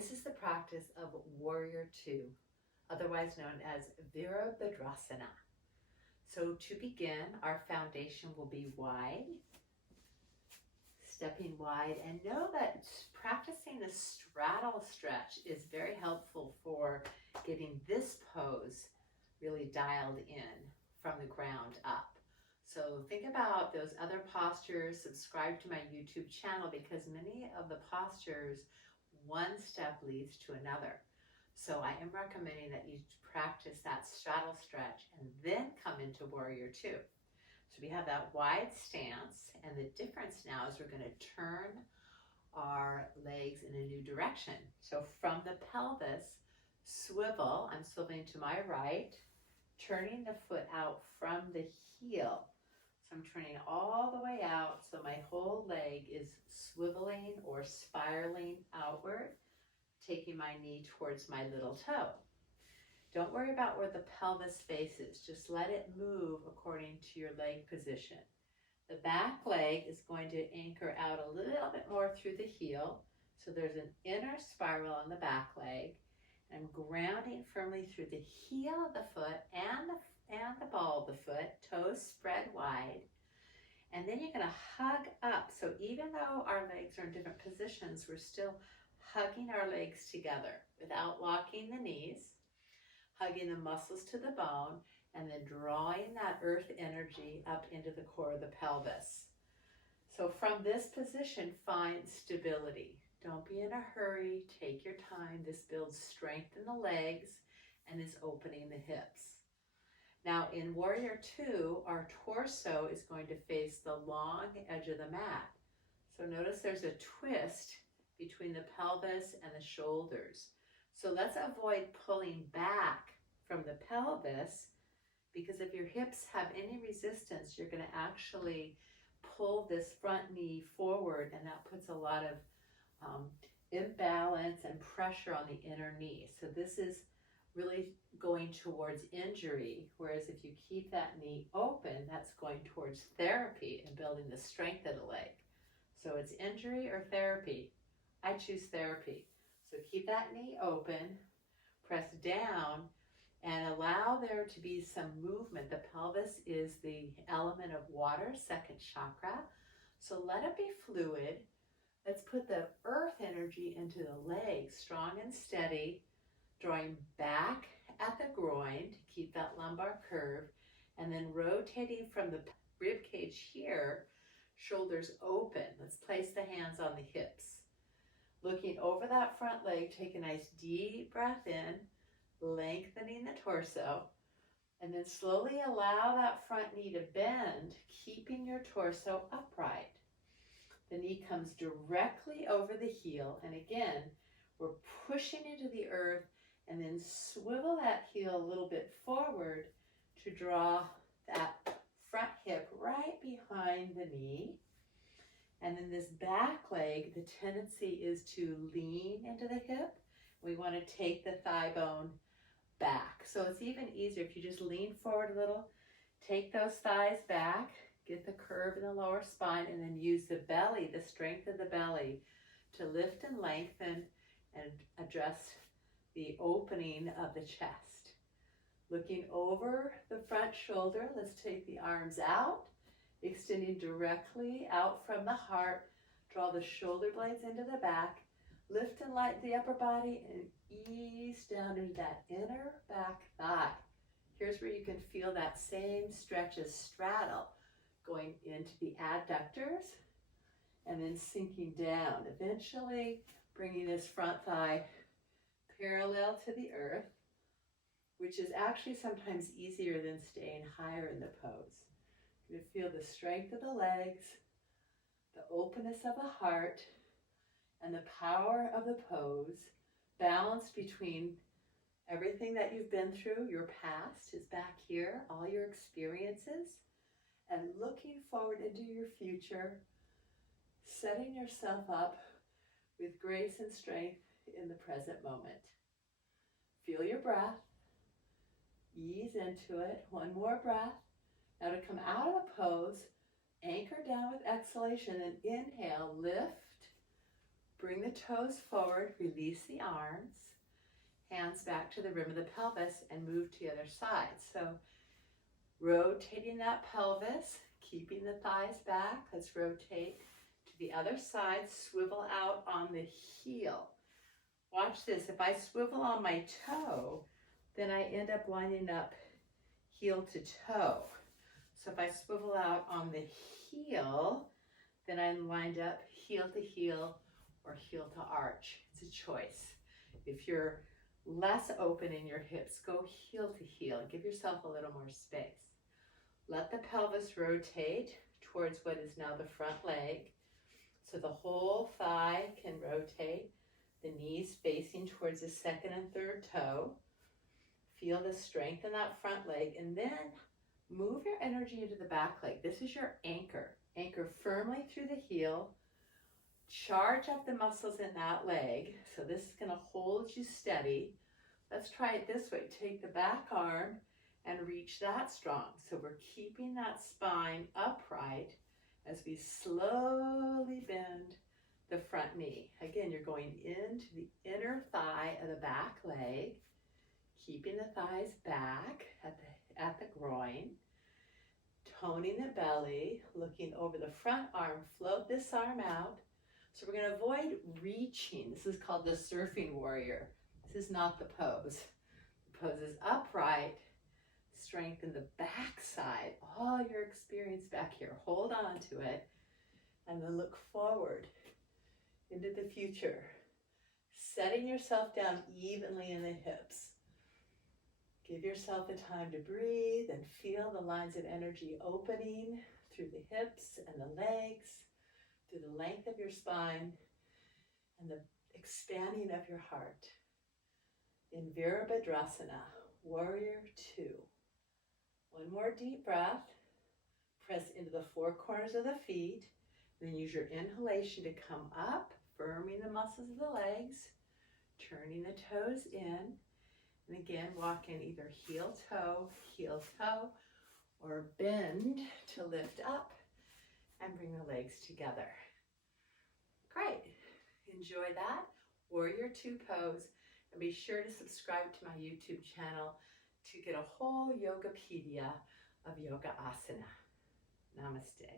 This is the practice of Warrior Two, otherwise known as Virabhadrasana. So to begin, our foundation will be wide, stepping wide, and know that practicing the straddle stretch is very helpful for getting this pose really dialed in from the ground up. So think about those other postures, subscribe to my YouTube channel because many of the postures, one step leads to another. So I am recommending that you practice that straddle stretch and then come into Warrior Two. So we have that wide stance, and the difference now is we're going to turn our legs in a new direction. So from the pelvis, swivel, I'm swiveling to my right, turning the foot out from the heel. So I'm turning all the way out so my whole leg is swiveling or spiraling outward, taking my knee towards my little toe. Don't worry about where the pelvis faces, just let it move according to your leg position. The back leg is going to anchor out a little bit more through the heel, so there's an inner spiral on the back leg. I'm grounding firmly through the heel of the foot and the ball of the foot, toes spread wide. And then you're going to hug up. So even though our legs are in different positions, we're still hugging our legs together without locking the knees, hugging the muscles to the bone, and then drawing that earth energy up into the core of the pelvis. So from this position, find stability. Don't be in a hurry, take your time. This builds strength in the legs and is opening the hips. Now in Warrior Two, our torso is going to face the long edge of the mat. So notice there's a twist between the pelvis and the shoulders. So let's avoid pulling back from the pelvis, because if your hips have any resistance, you're going to actually pull this front knee forward, and that puts a lot of imbalance and pressure on the inner knee. So this is really going towards injury, whereas if you keep that knee open, that's going towards therapy and building the strength of the leg. So it's injury or therapy. I choose therapy. So keep that knee open, press down, and allow there to be some movement. The pelvis is the element of water, second chakra. So let it be fluid. Let's put the earth energy into the legs, strong and steady, drawing back at the groin to keep that lumbar curve, and then rotating from the rib cage here, shoulders open. Let's place the hands on the hips. Looking over that front leg, take a nice deep breath in, lengthening the torso, and then slowly allow that front knee to bend, keeping your torso upright. The knee comes directly over the heel, and again, we're pushing into the earth, and then swivel that heel a little bit forward to draw that front hip right behind the knee. And then this back leg, the tendency is to lean into the hip. We want to take the thigh bone back. So it's even easier if you just lean forward a little, take those thighs back, get the curve in the lower spine, and then use the belly, the strength of the belly, to lift and lengthen and address the opening of the chest. Looking over the front shoulder, let's take the arms out, extending directly out from the heart. Draw the shoulder blades into the back, lift and lighten the upper body, and ease down into that inner back thigh. Here's where you can feel that same stretch as straddle, going into the adductors and then sinking down, eventually bringing this front thigh parallel to the earth, which is actually sometimes easier than staying higher in the pose. You feel the strength of the legs, the openness of the heart, and the power of the pose, balanced between everything that you've been through. Your past is back here, all your experiences, and looking forward into your future, setting yourself up with grace and strength in the present moment. Feel your breath, ease into it. One more breath. Now to come out of the pose, anchor down with exhalation and inhale, lift, Bring the toes forward, release the arms, hands back to the rim of the pelvis, and move to the other side. So rotating that pelvis, keeping the thighs back. Let's rotate to the other side, swivel out on the heel. Watch this, if I swivel on my toe, then I end up lining up heel to toe. So if I swivel out on the heel, then I'm lined up heel to heel or heel to arch. It's a choice. If you're less open in your hips, go heel to heel. Give yourself a little more space. Let the pelvis rotate towards what is now the front leg. So the whole thigh can rotate. The knees facing towards the second and third toe. Feel the strength in that front leg, and then move your energy into the back leg. This is your anchor. Anchor firmly through the heel. Charge up the muscles in that leg. So this is going to hold you steady. Let's try it this way. Take the back arm and reach that strong. So we're keeping that spine upright as we slowly bend the front knee. Again, you're going into the inner thigh of the back leg, keeping the thighs back at the groin, toning the belly, looking over the front arm, float this arm out. So we're going to avoid reaching. This is called the surfing warrior. This is not the pose. The pose is upright. Strengthen the back side, all your experience back here. Hold on to it, and then look forward into the future, setting yourself down evenly in the hips. Give yourself the time to breathe and feel the lines of energy opening through the hips and the legs, through the length of your spine, and the expanding of your heart. In Virabhadrasana, Warrior 2. One more deep breath. Press into the four corners of the feet. Then use your inhalation to come up, firming the muscles of the legs, turning the toes in. And again, walk in either heel, toe, or bend to lift up and bring the legs together. Great. Enjoy that Warrior 2 pose. And be sure to subscribe to my YouTube channel to get a whole Yogapedia of Yoga Asana. Namaste.